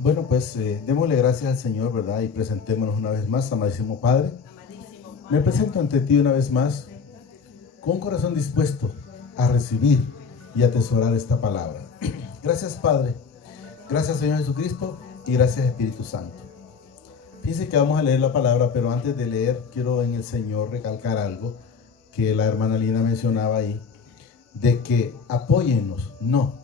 Bueno, pues démosle gracias al Señor, ¿verdad? Y presentémonos una vez más, amadísimo Padre. Me presento ante ti una vez más con un corazón dispuesto a recibir y atesorar esta palabra. Gracias, Padre. Gracias, Señor Jesucristo, y gracias, Espíritu Santo. Fíjense que vamos a leer la palabra, pero antes de leer, quiero en el Señor recalcar algo que la hermana Lina mencionaba ahí, de que apóyennos. No.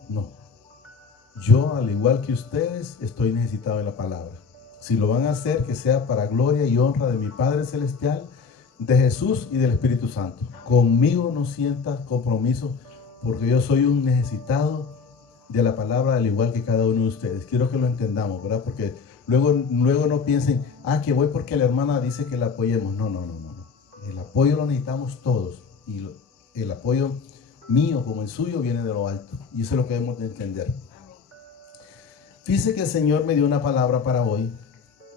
Yo, al igual que ustedes, estoy necesitado de la palabra. Si lo van a hacer, que sea para gloria y honra de mi Padre Celestial, de Jesús y del Espíritu Santo. Conmigo no sienta compromiso, porque yo soy un necesitado de la palabra, al igual que cada uno de ustedes. Quiero que lo entendamos, ¿verdad? Porque luego no piensen, que voy porque la hermana dice que la apoyemos. No. El apoyo lo necesitamos todos. Y el apoyo mío como el suyo viene de lo alto. Y eso es lo que debemos de entender. Fíjese que el Señor me dio una palabra para hoy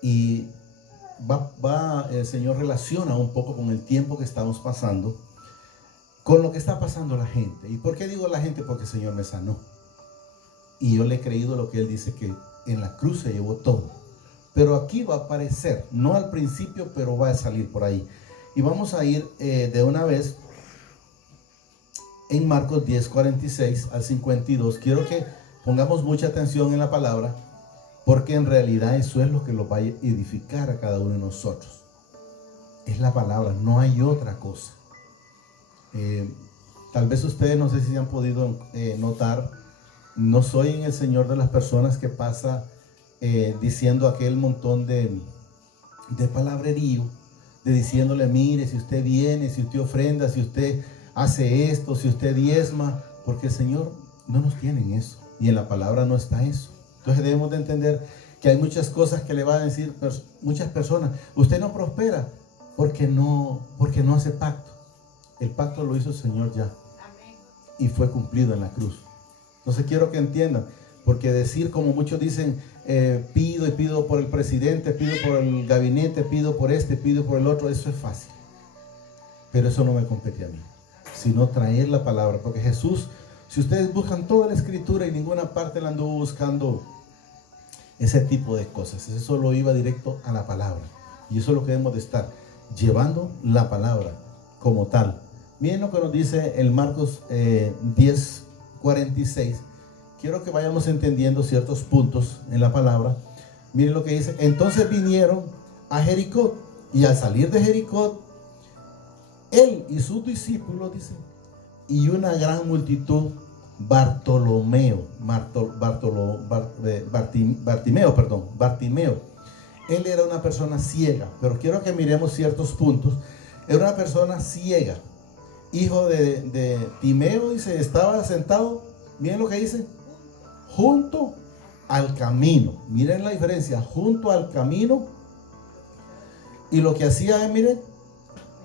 y el Señor relaciona un poco con el tiempo que estamos pasando, con lo que está pasando la gente. ¿Y por qué digo la gente? Porque el Señor me sanó. Y yo le he creído lo que Él dice, que en la cruz se llevó todo. Pero aquí va a aparecer, no al principio, pero va a salir por ahí. Y vamos a ir de una vez en Marcos 10, 46 al 52. Quiero que pongamos mucha atención en la palabra, porque en realidad eso es lo que lo va a edificar a cada uno de nosotros. Es la palabra, no hay otra cosa. Tal vez ustedes, no sé si han podido notar, no soy en el Señor de las personas que pasa diciendo aquel montón de palabrerío, de diciéndole, mire, si usted viene, si usted ofrenda, si usted hace esto, si usted diezma, porque el Señor no nos tiene en eso. Y en la palabra no está eso. Entonces debemos de entender que hay muchas cosas que le van a decir muchas personas. Usted no prospera porque no hace pacto. El pacto lo hizo el Señor ya. Amén. Y fue cumplido en la cruz. Entonces quiero que entiendan. Porque decir, como muchos dicen, pido por el presidente, pido por el gabinete, pido por este, pido por el otro, eso es fácil. Pero eso no me compete a mí. Sino traer la palabra. Porque Jesús, si ustedes buscan toda la escritura, y ninguna parte la anduvo buscando ese tipo de cosas. Eso solo iba directo a la palabra. Y eso es lo que debemos de estar, llevando la palabra como tal. Miren lo que nos dice el Marcos 10, 46. Quiero que vayamos entendiendo ciertos puntos en la palabra. Miren lo que dice. Entonces vinieron a Jericó, y al salir de Jericó, él y sus discípulos, dice, y una gran multitud, Bartimeo. Él era una persona ciega, pero quiero que miremos ciertos puntos. Era una persona ciega, hijo de Timeo, dice, estaba sentado, miren lo que dice, junto al camino. Miren la diferencia, junto al camino. Y lo que hacía es, miren,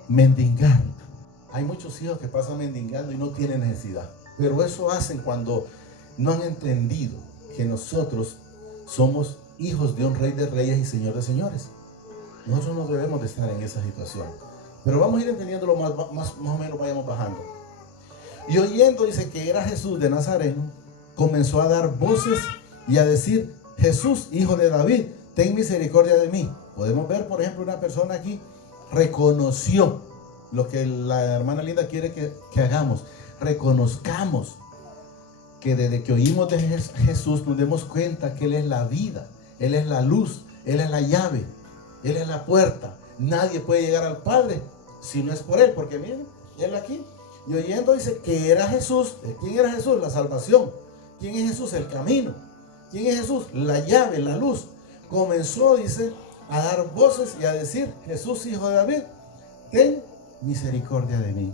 mendigar. Hay muchos hijos que pasan mendigando y no tienen necesidad. Pero eso hacen cuando no han entendido que nosotros somos hijos de un Rey de Reyes y Señor de Señores. Nosotros no debemos de estar en esa situación. Pero vamos a ir entendiéndolo más o menos, vayamos bajando. Y oyendo, dice, que era Jesús de Nazaret, comenzó a dar voces y a decir, Jesús, hijo de David, ten misericordia de mí. Podemos ver, por ejemplo, una persona aquí reconoció lo que la hermana Linda quiere que hagamos. Reconozcamos que desde que oímos de Jesús nos demos cuenta que Él es la vida, Él es la luz, Él es la llave, Él es la puerta. Nadie puede llegar al Padre si no es por Él, porque miren, Él aquí, y oyendo dice que era Jesús. ¿Quién era Jesús? La salvación. ¿Quién es Jesús? El camino. ¿Quién es Jesús? La llave, la luz. Comenzó, dice, a dar voces y a decir, Jesús, hijo de David, ten misericordia de mí.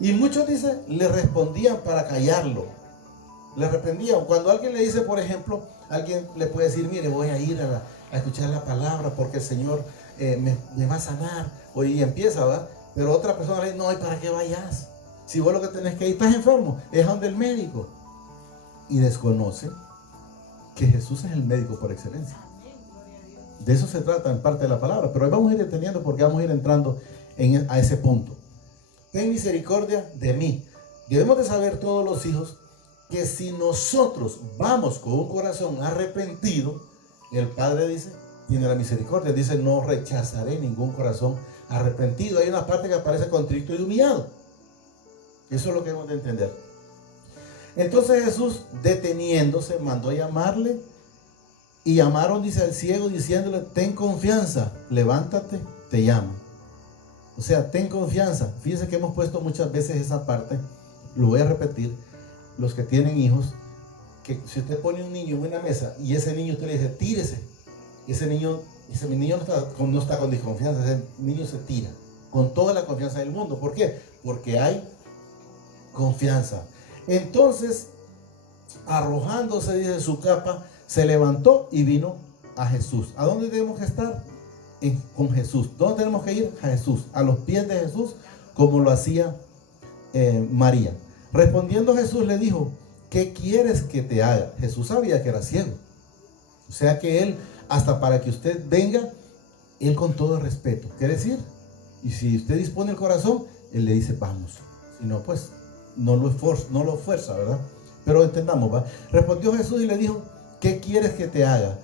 Y muchos, dice, le respondían para callarlo. Le reprendían. Cuando alguien le dice, por ejemplo, alguien le puede decir, mire, voy a ir a escuchar la palabra porque el Señor me va a sanar. Y empieza, ¿verdad? Pero otra persona le dice, no, ¿y para qué vayas? Si vos lo que tenés que ir, estás enfermo, es donde el médico. Y desconoce que Jesús es el médico por excelencia. De eso se trata en parte de la palabra. Pero ahí vamos a ir entendiendo, porque vamos a ir entrando a ese punto. Ten misericordia de mí. Debemos de saber todos los hijos que si nosotros vamos con un corazón arrepentido, el Padre dice, tiene la misericordia, dice, no rechazaré ningún corazón arrepentido. Hay una parte que aparece contrito y humillado. Eso es lo que hemos de entender. Entonces Jesús, deteniéndose, mandó llamarle, y llamaron, dice, al ciego, diciéndole, ten confianza, levántate, te llamo. O sea, ten confianza. Fíjense que hemos puesto muchas veces esa parte, lo voy a repetir, los que tienen hijos, que si usted pone un niño en una mesa y ese niño usted le dice, tírese, mi niño no está con desconfianza, ese niño se tira con toda la confianza del mundo. ¿Por qué? Porque hay confianza. Entonces, arrojándose, dice, su capa, se levantó y vino a Jesús. ¿A dónde tenemos que estar? Con Jesús. ¿Dónde tenemos que ir? A Jesús, a los pies de Jesús, como lo hacía María. Respondiendo Jesús le dijo, ¿qué quieres que te haga? Jesús sabía que era ciego. O sea que él, hasta para que usted venga, él con todo respeto, quiere decir, y si usted dispone el corazón, él le dice, vamos. Si no, pues, no lo fuerza, ¿verdad? Pero entendamos, ¿va? Respondió Jesús y le dijo, ¿qué quieres que te haga?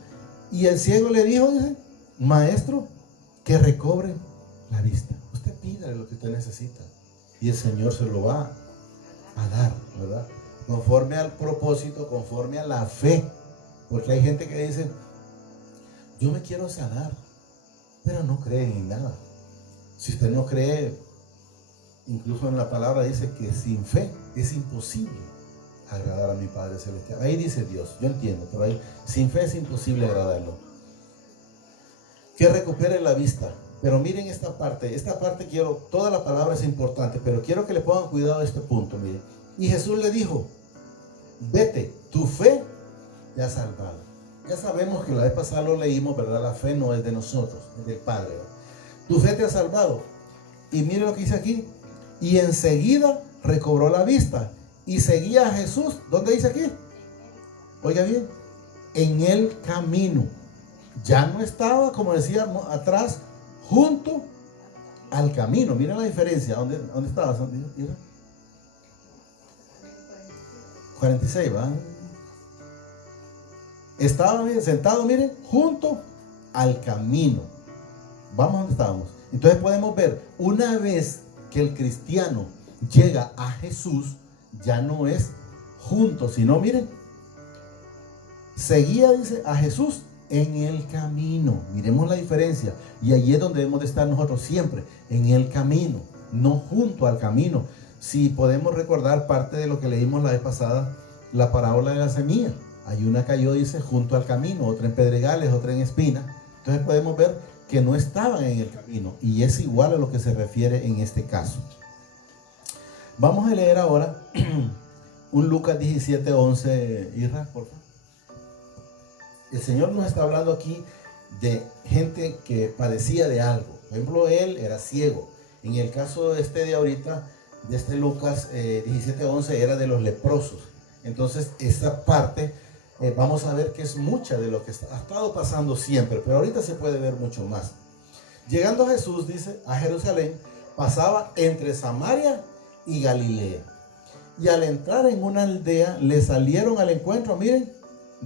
Y el ciego le dijo, dice, maestro, que recobre la vista. Usted pídale lo que usted necesita y el Señor se lo va a dar, ¿verdad? Conforme al propósito, conforme a la fe. Porque hay gente que dice, yo me quiero sanar, pero no creen en nada. Si usted no cree, incluso en la palabra dice que sin fe es imposible agradar a mi Padre Celestial. Ahí dice Dios, yo entiendo, pero ahí sin fe es imposible agradarlo. Que recupere la vista. Pero miren esta parte quiero, toda la palabra es importante, pero quiero que le pongan cuidado a este punto, miren. Y Jesús le dijo, vete, tu fe te ha salvado. Ya sabemos que la vez pasada lo leímos, ¿verdad? La fe no es de nosotros, es del Padre, ¿verdad? Tu fe te ha salvado. Y miren lo que dice aquí. Y enseguida recobró la vista y seguía a Jesús. ¿Dónde dice aquí? Oiga bien, en el camino. Ya no estaba, como decía atrás, junto al camino. Miren la diferencia. ¿Dónde estaba? 46, ¿va? Estaba sentado, miren, junto al camino. Vamos donde estábamos. Entonces podemos ver, una vez que el cristiano llega a Jesús, ya no es junto, sino miren, seguía, dice, a Jesús en el camino. Miremos la diferencia. Y allí es donde debemos de estar nosotros siempre, en el camino, no junto al camino. Si podemos recordar parte de lo que leímos la vez pasada, la parábola de la semilla. Hay una cayó, dice, junto al camino, otra en pedregales, otra en espina. Entonces podemos ver que no estaban en el camino. Y es igual a lo que se refiere en este caso. Vamos a leer ahora un Lucas 17:11, Isra, por favor. El Señor nos está hablando aquí de gente que padecía de algo. Por ejemplo, él era ciego. En el caso de ahorita, de este Lucas 17:11, era de los leprosos. Entonces, esa parte, vamos a ver que es mucha de lo que ha estado pasando siempre, pero ahorita se puede ver mucho más. Llegando Jesús, dice, a Jerusalén, pasaba entre Samaria y Galilea. Y al entrar en una aldea, le salieron al encuentro, miren,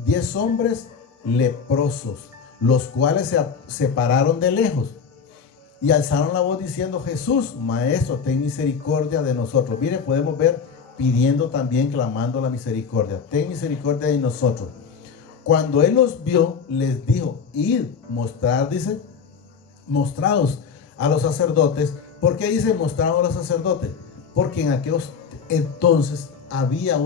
10 hombres leprosos, los cuales se pararon de lejos y alzaron la voz diciendo, Jesús, Maestro, ten misericordia de nosotros. Miren, podemos ver pidiendo también, clamando la misericordia. Ten misericordia de nosotros. Cuando él los vio, les dijo, id, dice, mostraos a los sacerdotes. ¿Por qué dice mostraos a los sacerdotes? Porque en aquellos entonces había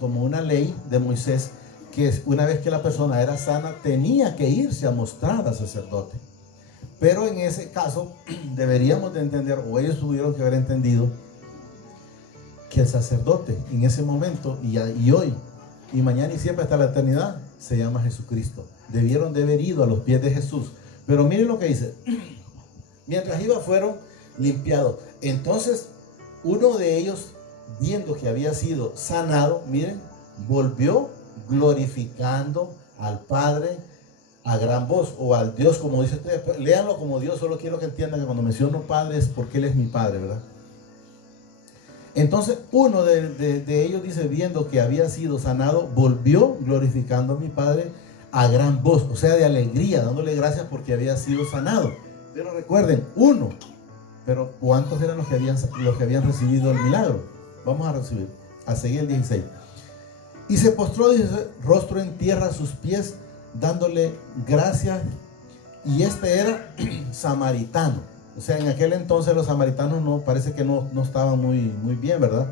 como una ley de Moisés, que una vez que la persona era sana, tenía que irse a mostrar al sacerdote. Pero en ese caso, deberíamos de entender, o ellos tuvieron que haber entendido, que el sacerdote en ese momento y hoy y mañana y siempre hasta la eternidad se llama Jesucristo. Debieron de haber ido a los pies de Jesús. Pero miren lo que dice. Mientras iba fueron limpiados. Entonces uno de ellos, viendo que había sido sanado, miren, volvió glorificando al Padre a gran voz, o al Dios, como dice usted. Léanlo como Dios. Solo quiero que entiendan que cuando menciono Padre es porque Él es mi Padre, ¿verdad? Entonces uno de ellos dice, viendo que había sido sanado, volvió glorificando a mi Padre a gran voz, o sea, de alegría, dándole gracias porque había sido sanado. Pero recuerden, uno, pero ¿cuántos eran los que habían recibido el milagro? Vamos a seguir el 16. Y se postró, dice, rostro en tierra a sus pies, dándole gracias. Y este era samaritano. O sea, en aquel entonces los samaritanos parece que no estaban muy bien, ¿verdad?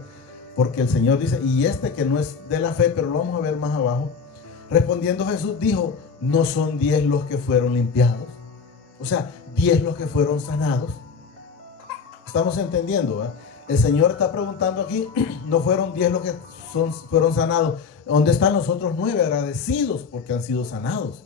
Porque el Señor dice, y este que no es de la fe, pero lo vamos a ver más abajo. Respondiendo Jesús dijo, ¿no son 10 los que fueron limpiados? O sea, 10 los que fueron sanados. Estamos entendiendo, ¿verdad? El Señor está preguntando aquí, no fueron 10 los que fueron sanados. ¿Dónde están los otros 9 agradecidos porque han sido sanados?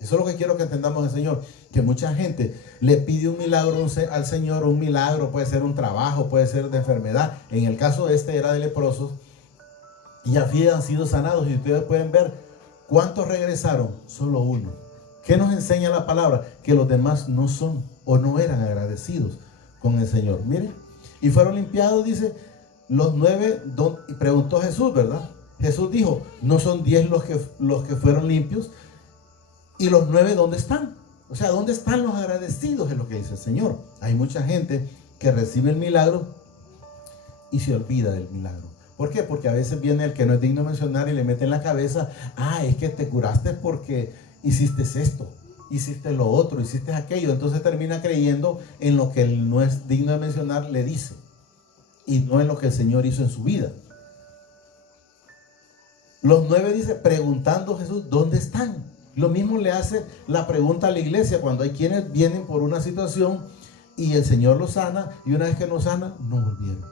Eso es lo que quiero que entendamos del Señor, que mucha gente le pide un milagro al Señor, un milagro puede ser un trabajo, puede ser de enfermedad. En el caso de este era de leprosos y habían sido sanados, y ustedes pueden ver cuántos regresaron, solo uno. ¿Qué nos enseña la palabra? Que los demás no son o no eran agradecidos con el Señor. Miren, y fueron limpiados, dice, los 9, y preguntó Jesús, ¿verdad? Jesús dijo, ¿no son 10 los que fueron limpios? ¿Y los 9 dónde están? O sea, ¿dónde están los agradecidos? Es lo que dice el Señor. Hay mucha gente que recibe el milagro y se olvida del milagro. ¿Por qué? Porque a veces viene el que no es digno de mencionar y le mete en la cabeza, es que te curaste porque hiciste esto, hiciste lo otro, hiciste aquello. Entonces termina creyendo en lo que él no es digno de mencionar le dice, y no en lo que el Señor hizo en su vida. Los 9 dice, preguntando Jesús, ¿dónde están? Lo mismo le hace la pregunta a la iglesia cuando hay quienes vienen por una situación y el Señor los sana, y una vez que nos sana, no volvieron.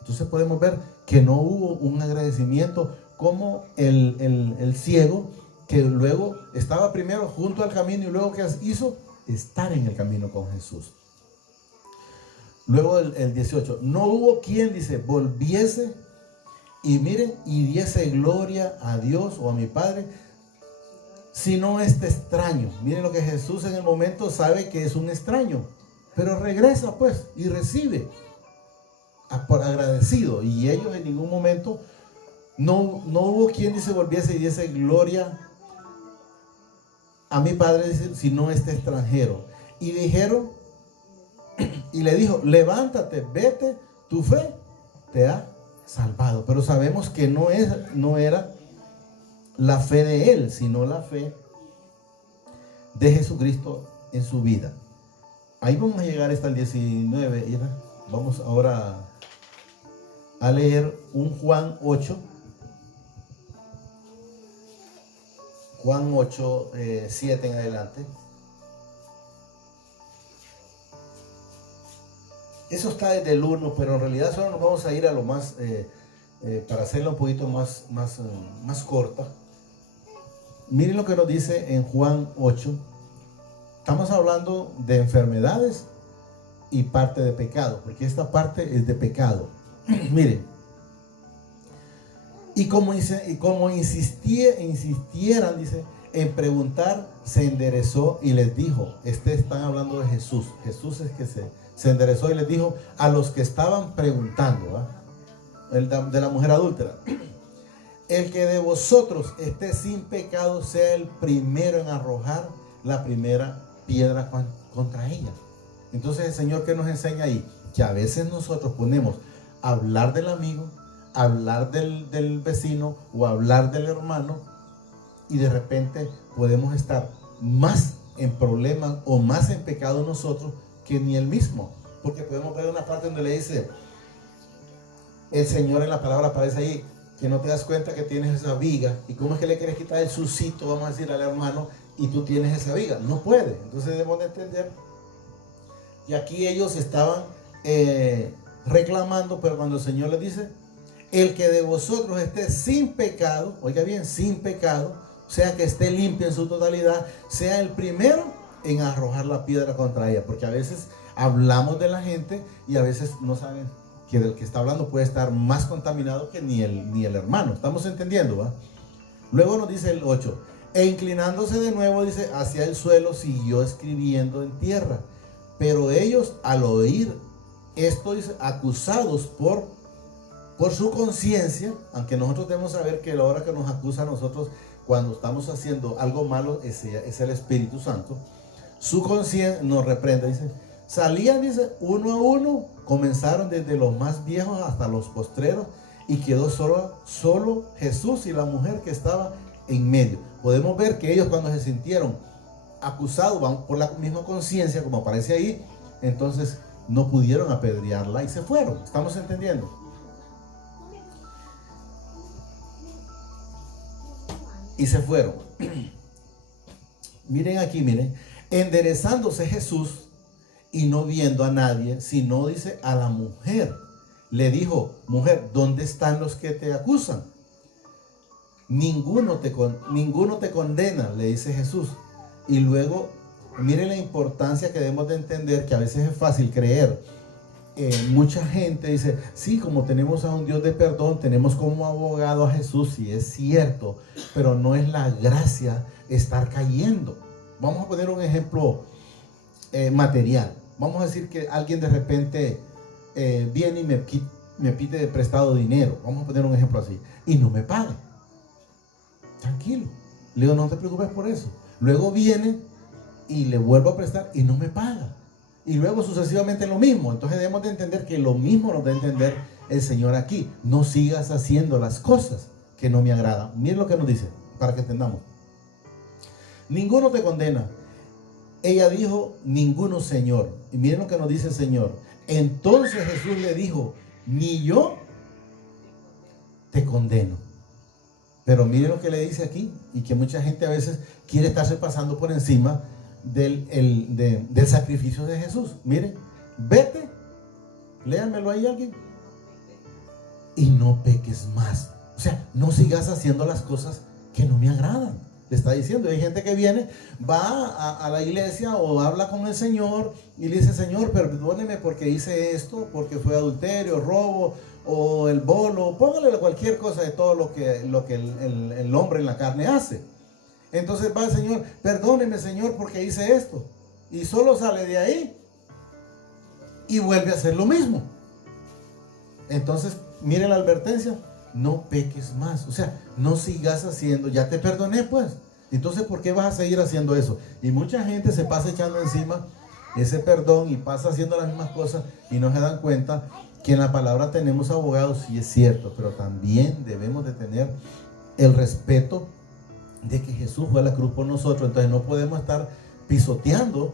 Entonces podemos ver que no hubo un agradecimiento como el ciego, que luego estaba primero junto al camino y luego que hizo estar en el camino con Jesús. Luego el 18, no hubo quien, dice, volviese y miren, y diese gloria a Dios o a mi Padre, sino este extraño. Miren lo que Jesús en el momento sabe que es un extraño, pero regresa pues y recibe por agradecido. Y ellos en ningún momento, no hubo quien, dice, volviese y diese gloria a mi Padre, dice, sino este extranjero. Y dijeron, y le dijo, levántate, vete, tu fe te ha salvado. Pero sabemos que no era la fe de él, sino la fe de Jesucristo en su vida. Ahí vamos a llegar hasta el 19. Vamos ahora a leer un Juan 8. Juan 8, 7 en adelante. Eso está desde el 1, pero en realidad solo nos vamos a ir a lo más, para hacerlo un poquito más corta. Miren lo que nos dice en Juan 8. Estamos hablando de enfermedades y parte de pecado, porque esta parte es de pecado. Miren. Y como insistieran, dice, en preguntar, se enderezó y les dijo, están hablando de Jesús. Jesús es que se enderezó y les dijo a los que estaban preguntando, de la mujer adúltera, el que de vosotros esté sin pecado sea el primero en arrojar la primera piedra contra ella. Entonces el Señor, ¿qué nos enseña ahí? Que a veces nosotros ponemos a hablar del amigo, hablar del vecino o hablar del hermano, y de repente podemos estar más en problemas o más en pecado nosotros que ni él mismo. Porque podemos ver una parte donde le dice el Señor, en la palabra aparece ahí, que no te das cuenta que tienes esa viga, y cómo es que le quieres quitar el sucito, vamos a decir, al hermano, y tú tienes esa viga. No puede. Entonces debemos de entender, y aquí ellos estaban reclamando, pero cuando el Señor les dice, el que de vosotros esté sin pecado, oiga bien, sin pecado, o sea, que esté limpio en su totalidad, sea el primero en arrojar la piedra contra ella. Porque a veces hablamos de la gente y a veces no saben que el que está hablando puede estar más contaminado que ni el hermano. ¿Estamos entendiendo? ¿Va? Luego nos dice el 8, e inclinándose de nuevo, dice, hacia el suelo, siguió escribiendo en tierra. Pero ellos, al oír Esto dice, acusados por su conciencia, aunque nosotros debemos saber que la hora que nos acusa a nosotros cuando estamos haciendo algo malo es el Espíritu Santo. Su conciencia nos reprende, dice, salían, dice, uno a uno, comenzaron desde los más viejos hasta los postreros, y quedó solo Jesús y la mujer que estaba en medio. Podemos ver que ellos, cuando se sintieron acusados, van por la misma conciencia, como aparece ahí, entonces no pudieron apedrearla y se fueron. ¿Estamos entendiendo? Y se fueron. Miren aquí, miren. Enderezándose Jesús y no viendo a nadie, sino, dice, a la mujer, le dijo, mujer, ¿dónde están los que te acusan? Ninguno te condena, le dice Jesús. Y luego, miren la importancia que debemos de entender, que a veces es fácil creer. Mucha gente dice, sí, como tenemos a un Dios de perdón, tenemos como abogado a Jesús, y es cierto, pero no es la gracia estar cayendo. Vamos a poner un ejemplo material. Vamos a decir que alguien de repente viene y me pide de prestado dinero. Vamos a poner un ejemplo así. Y no me paga. Tranquilo. Le digo, no te preocupes por eso. Luego viene y le vuelvo a prestar y no me paga. Y luego sucesivamente lo mismo. Entonces debemos de entender que lo mismo nos da a entender el Señor aquí. No sigas haciendo las cosas que no me agradan. Miren lo que nos dice, para que entendamos. Ninguno te condena. Ella dijo, ninguno, Señor. Y miren lo que nos dice el Señor. Entonces Jesús le dijo, ni yo te condeno. Pero miren lo que le dice aquí, y que mucha gente a veces quiere estarse pasando por encima del sacrificio de Jesús. Miren, vete, léanmelo ahí alguien, y no peques más. O sea, no sigas haciendo las cosas que no me agradan. Le está diciendo, hay gente que viene, va a la iglesia o habla con el Señor y le dice, Señor, perdóneme porque hice esto, porque fue adulterio, robo o el bolo, póngale cualquier cosa de todo lo que el hombre en la carne hace. Entonces va el Señor, perdóneme, Señor, porque hice esto, y solo sale de ahí y vuelve a hacer lo mismo. Entonces, mire la advertencia, no peques más. O sea, no sigas haciendo, ya te perdoné pues. Entonces, ¿por qué vas a seguir haciendo eso? Y mucha gente se pasa echando encima ese perdón y pasa haciendo las mismas cosas y no se dan cuenta que en la palabra tenemos abogados, sí es cierto, pero también debemos de tener el respeto de que Jesús fue a la cruz por nosotros. Entonces no podemos estar pisoteando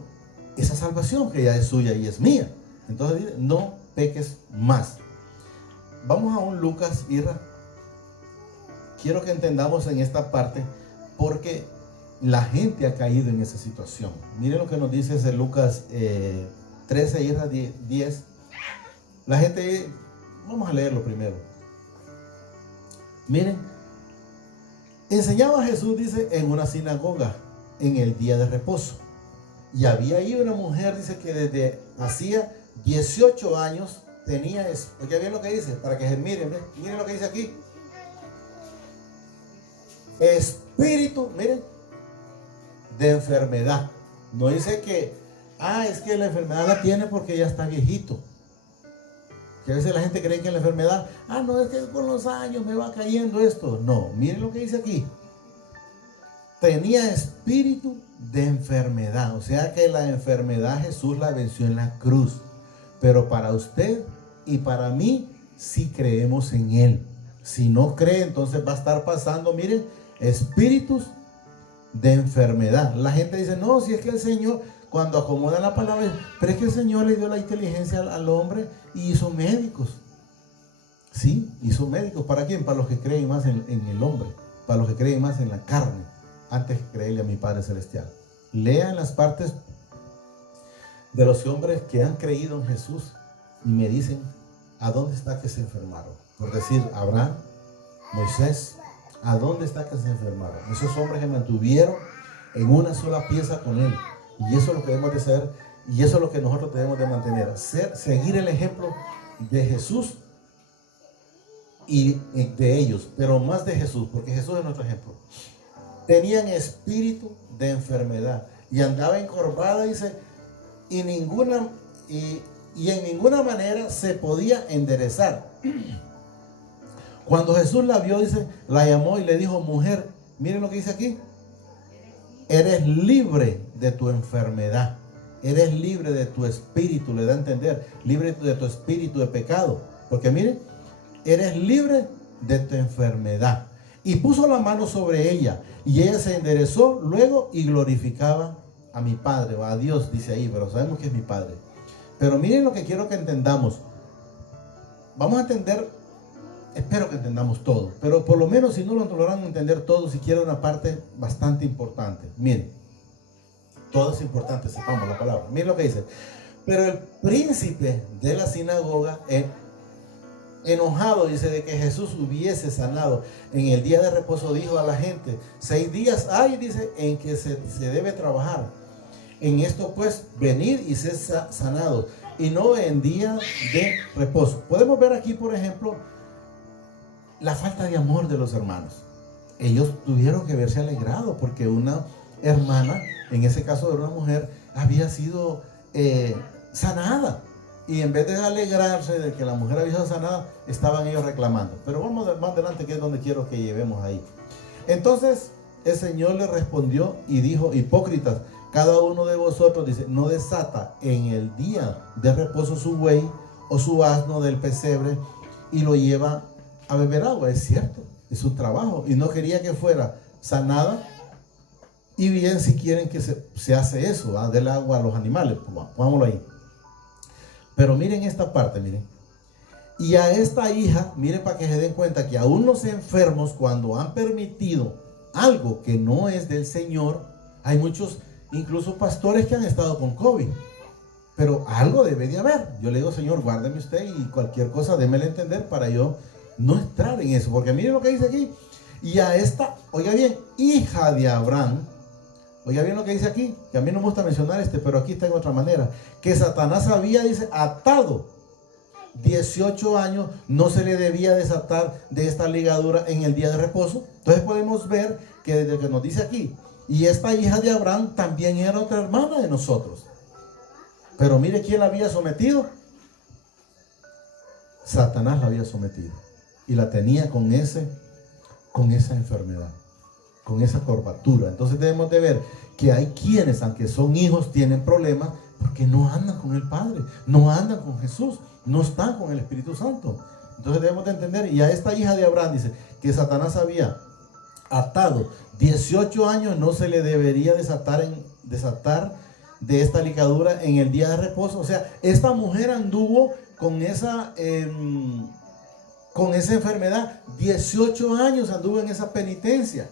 esa salvación que ya es suya y es mía. Entonces dice, no peques más. Vamos a un Lucas, Irra. Quiero que entendamos en esta parte, porque la gente ha caído en esa situación. Miren lo que nos dice ese Lucas 13, Irra 10. La gente, vamos a leerlo primero. Miren, enseñaba Jesús, dice, en una sinagoga en el día de reposo. Y había ahí una mujer, dice, que desde hacía 18 años tenía eso. Oiga bien lo que dice, para que se miren, miren lo que dice aquí. Espíritu, miren, de enfermedad. No dice que, es que la enfermedad la tiene porque ya está viejito. Que a veces la gente cree que la enfermedad, no, es que con los años me va cayendo esto. No, miren lo que dice aquí. Tenía espíritu de enfermedad. O sea que la enfermedad Jesús la venció en la cruz. Pero para usted y para mí, si creemos en Él. Si no cree, entonces va a estar pasando, miren, espíritus de enfermedad. La gente dice, no, si es que el Señor, cuando acomoda la palabra, pero es que el Señor le dio la inteligencia al hombre y hizo médicos. Sí, hizo médicos. ¿Para quién? Para los que creen más en el hombre, para los que creen más en la carne, antes que creerle a mi Padre Celestial. Lean las partes de los hombres que han creído en Jesús y me dicen, ¿a dónde está que se enfermaron? Por decir, Abraham, Moisés, ¿a dónde está que se enfermaron? Esos hombres que mantuvieron en una sola pieza con Él. Y eso es lo que debemos de hacer, y eso es lo que nosotros debemos de mantener. Seguir el ejemplo de Jesús y de ellos, pero más de Jesús, porque Jesús es nuestro ejemplo. Tenían espíritu de enfermedad y andaba encorvada, dice, y y en ninguna manera se podía enderezar. Cuando Jesús la vio, dice, la llamó y le dijo, mujer, miren lo que dice aquí, eres libre de tu enfermedad, eres libre de tu espíritu, le da a entender, libre de tu espíritu de pecado, porque miren, eres libre de tu enfermedad. Y puso la mano sobre ella, y ella se enderezó luego y glorificaba a mi Padre, o a Dios, dice ahí, pero sabemos que es mi Padre. Pero miren lo que quiero que entendamos. Vamos a entender, espero que entendamos todo, pero por lo menos si no lo logran entender todo, siquiera una parte bastante importante. Miren, todo es importante, sepamos la palabra. Miren lo que dice. Pero el príncipe de la sinagoga, enojado, dice, de que Jesús hubiese sanado en el día de reposo, dijo a la gente, 6 días hay, dice, en que se debe trabajar. En esto pues, venid y sed sanados, y no en día de reposo. Podemos ver aquí, por ejemplo, la falta de amor de los hermanos. Ellos tuvieron que verse alegrados porque una hermana, en ese caso de una mujer, había sido sanada. Y en vez de alegrarse de que la mujer había sido sanada, estaban ellos reclamando. Pero vamos más adelante, que es donde quiero que llevemos ahí. Entonces el Señor le respondió y dijo, hipócritas, cada uno de vosotros, dice, no desata en el día de reposo su buey o su asno del pesebre y lo lleva a beber agua. Es cierto, es su trabajo, y no quería que fuera sanada. Y bien, si quieren que se hace eso, darle agua a los animales, pues vámonos ahí. Pero miren esta parte, miren. Y a esta hija, miren, para que se den cuenta que aún los enfermos, cuando han permitido algo que no es del Señor, hay muchos, incluso pastores, que han estado con COVID. Pero algo debe de haber. Yo le digo, Señor, guárdeme usted y cualquier cosa, démele a entender para yo no entrar en eso. Porque miren lo que dice aquí. Y a esta, oiga bien, hija de Abraham, oiga bien lo que dice aquí, que a mí no me gusta mencionar pero aquí está en otra manera, que Satanás había, dice, atado 18 años, no se le debía desatar de esta ligadura en el día de reposo. Entonces podemos ver que desde que nos dice aquí, y esta hija de Abraham también era otra hermana de nosotros. Pero mire quién la había sometido. Satanás la había sometido y la tenía con esa enfermedad, con esa curvatura. Entonces debemos de ver que hay quienes, aunque son hijos, tienen problemas porque no andan con el Padre, no andan con Jesús, no están con el Espíritu Santo. Entonces debemos de entender, y a esta hija de Abraham dice que Satanás había atado 18 años, no se le debería desatar de esta ligadura en el día de reposo. O sea, esta mujer anduvo con esa enfermedad, 18 años anduvo en esa penitencia.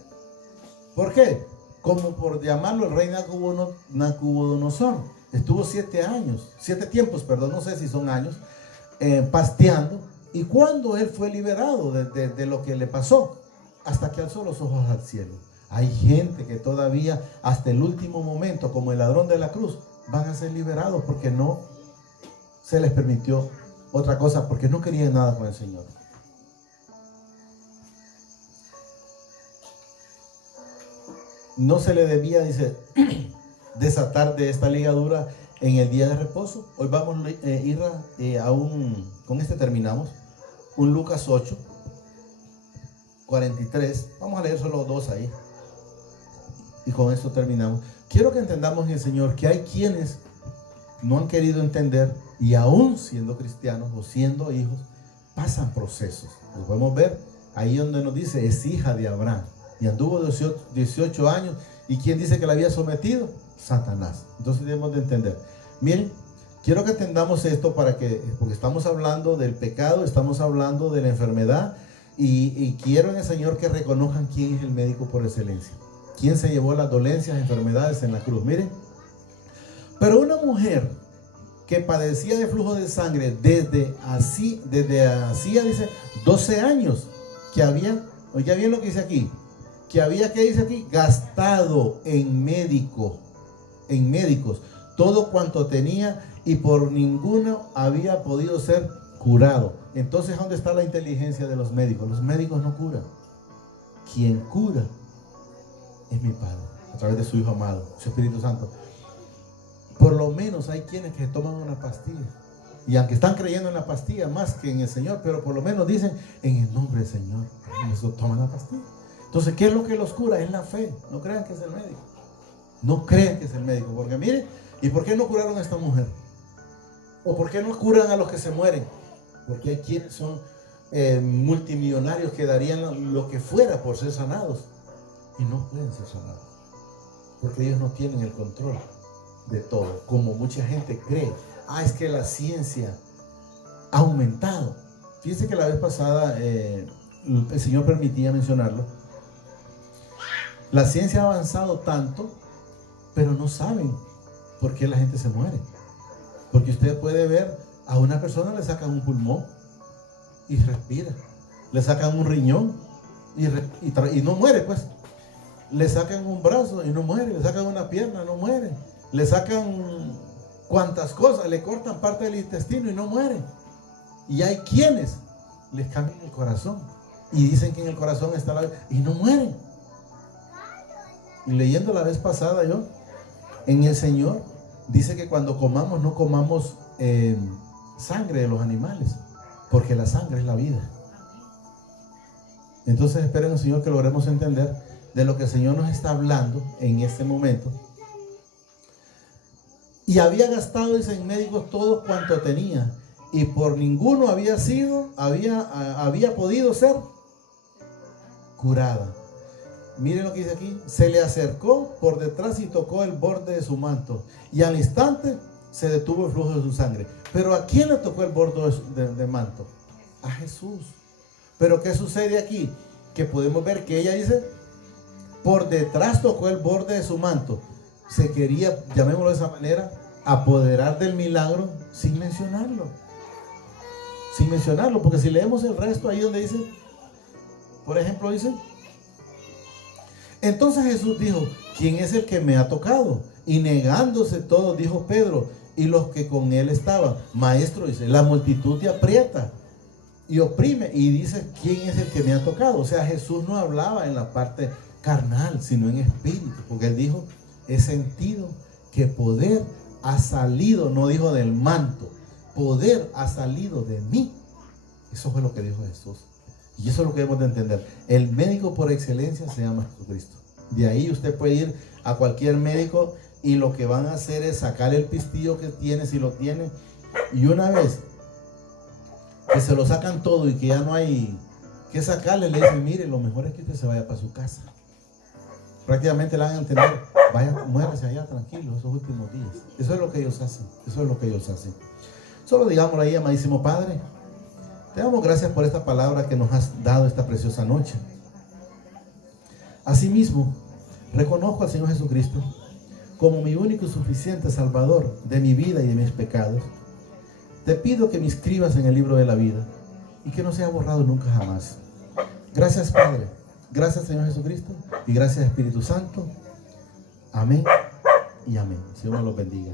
¿Por qué? Como por llamarlo el rey Nabucodonosor. Estuvo 7 tiempos, no sé si son años, pasteando. Y cuando él fue liberado de lo que le pasó, hasta que alzó los ojos al cielo. Hay gente que todavía hasta el último momento, como el ladrón de la cruz, van a ser liberados porque no se les permitió otra cosa, porque no querían nada con el Señor. No se le debía, dice, desatar de esta ligadura en el día de reposo. Hoy vamos a ir con este terminamos, un Lucas 8, 43. Vamos a leer solo 2 ahí. Y con esto terminamos. Quiero que entendamos en el Señor que hay quienes no han querido entender, y aún siendo cristianos o siendo hijos, pasan procesos. Lo podemos ver ahí donde nos dice, es hija de Abraham. Y anduvo 18 años. ¿Y quién dice que la había sometido? Satanás. Entonces debemos de entender. Miren, quiero que entendamos esto porque estamos hablando del pecado, estamos hablando de la enfermedad. Y quiero en el Señor que reconozcan quién es el médico por excelencia. Quién se llevó las dolencias, enfermedades en la cruz. Miren. Pero una mujer que padecía de flujo de sangre desde hacía, dice, 12 años, que había, oiga bien lo que dice aquí, que había, ¿qué dice aquí? Gastado en médicos todo cuanto tenía, y por ninguno había podido ser curado. Entonces, ¿dónde está la inteligencia de los médicos? Los médicos no curan. Quien cura es mi Padre, a través de su Hijo amado, su Espíritu Santo. Por lo menos hay quienes que toman una pastilla Y aunque están creyendo en la pastilla más que en el Señor, pero por lo menos dicen en el nombre del Señor. Y eso toman la pastilla. Entonces, ¿qué es lo que los cura? Es la fe. No crean que es el médico. No crean que es el médico. Porque mire, ¿y por qué no curaron a esta mujer? ¿O por qué no curan a los que se mueren? Porque hay quienes son multimillonarios que darían lo que fuera por ser sanados. Y no pueden ser sanados. Porque ellos no tienen el control de todo. Como mucha gente cree. Es que la ciencia ha aumentado. Fíjense que la vez pasada el Señor permitía mencionarlo. La ciencia ha avanzado tanto, pero no saben por qué la gente se muere. Porque usted puede ver a una persona, le sacan un pulmón y respira, le sacan un riñón y no muere, pues. Le sacan un brazo y no muere, le sacan una pierna, no muere, le sacan cuantas cosas, le cortan parte del intestino y no muere. Y hay quienes les cambian el corazón y dicen que en el corazón está la vida y no mueren. Y leyendo la vez pasada yo, en el Señor dice que cuando comamos no comamos sangre de los animales, porque la sangre es la vida. Entonces esperen al Señor que logremos entender de lo que el Señor nos está hablando en este momento. Y había gastado, dice, en médicos todo cuanto tenía, y por ninguno había podido ser curada. Miren lo que dice aquí: se le acercó por detrás y tocó el borde de su manto, y al instante se detuvo el flujo de su sangre. Pero ¿a quién le tocó el borde de manto? A Jesús. Pero ¿qué sucede aquí? Que podemos ver que ella dice, por detrás tocó el borde de su manto. Se quería, llamémoslo de esa manera, apoderar del milagro sin mencionarlo. Sin mencionarlo, porque si leemos el resto ahí donde dice, por ejemplo, dice: entonces Jesús dijo, ¿quién es el que me ha tocado? Y negándose todos, dijo Pedro y los que con él estaban: maestro, dice, la multitud te aprieta y oprime. Y dice, ¿quién es el que me ha tocado? O sea, Jesús no hablaba en la parte carnal, sino en espíritu, porque él dijo, he sentido que poder ha salido, no dijo del manto, poder ha salido de mí. Eso fue lo que dijo Jesús. Y eso es lo que debemos de entender. El médico por excelencia se llama Jesucristo. De ahí usted puede ir a cualquier médico y lo que van a hacer es sacar el pistillo que tiene, si lo tiene, y una vez que se lo sacan todo y que ya no hay que sacarle, le dicen, mire, lo mejor es que usted se vaya para su casa. Prácticamente le van a entender, vaya, muérase allá tranquilo esos últimos días. Eso es lo que ellos hacen. Eso es lo que ellos hacen. Solo digámoslo ahí, amadísimo Padre, te damos gracias por esta palabra que nos has dado esta preciosa noche. Asimismo, reconozco al Señor Jesucristo como mi único y suficiente Salvador de mi vida y de mis pecados. Te pido que me inscribas en el libro de la vida y que no sea borrado nunca jamás. Gracias, Padre. Gracias, Señor Jesucristo. Y gracias, Espíritu Santo. Amén y amén. Señor los bendiga.